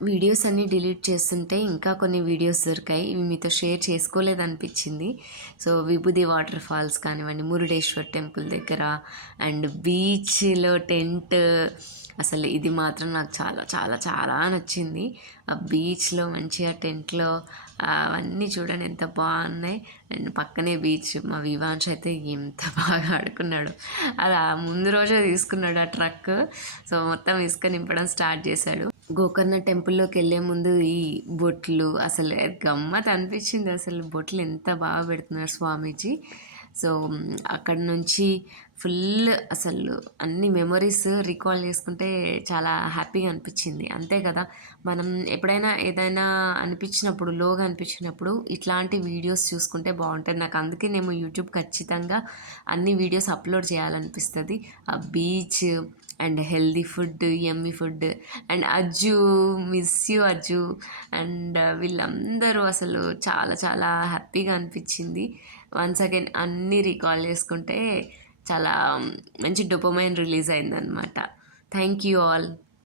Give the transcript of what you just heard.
Videos అన్నీ delete చేస్తుంటే ఇంకా కొన్ని వీడియోస్ దొరికాయి. ఇవి మీతో షేర్ చేసుకోలేదనిపించింది. సో, విభూది వాటర్ ఫాల్స్ కానివ్వండి, మురుడేశ్వర్ టెంపుల్ దగ్గర అండ్ బీచ్‌లో టెంట్ అసలు ఇది మాత్రం నాకు చాలా చాలా చాలా నచ్చింది. ఆ బీచ్‌లో మంచిగా టెంట్‌లో అవన్నీ చూడండి ఎంత బాగున్నాయి. అండ్ పక్కనే బీచ్. మా వివాంష్ అయితే ఎంత బాగా ఆడుకున్నాడు. అలా ముందు రోజే తీసుకున్నాడు ఆ ట్రక్. సో, మొత్తం ఇసుక నింపడం స్టార్ట్ చేశాడు. గోకర్ణ టెంపుల్లోకి వెళ్ళే ముందు ఈ బొట్లు అసలు గమ్మత్ అనిపించింది. అసలు బొట్లు ఎంత బాగా పెడుతున్నారు స్వామీజీ. సో అక్కడ నుంచి ఫుల్ అసలు అన్ని మెమరీస్ రీకాల్ చేసుకుంటే చాలా హ్యాపీగా అనిపించింది. అంతే కదా, మనం ఎప్పుడైనా ఏదైనా అనిపించినప్పుడు, లోగా అనిపించినప్పుడు ఇట్లాంటి వీడియోస్ చూసుకుంటే బాగుంటుంది. నాకు అందుకే నేను యూట్యూబ్ ఖచ్చితంగా అన్ని వీడియోస్ అప్లోడ్ చేయాలనిపిస్తుంది. ఆ beach and healthy food, yummy food and Ajju, miss you Ajju and వీళ్ళందరూ అసలు చాలా చాలా హ్యాపీగా అనిపించింది. వన్స్ అగైన్ అన్నీ రీకాల్ చేసుకుంటే చాలా మంచి డోపమైన్ రిలీజ్ అయిందనమాట. Thank you all.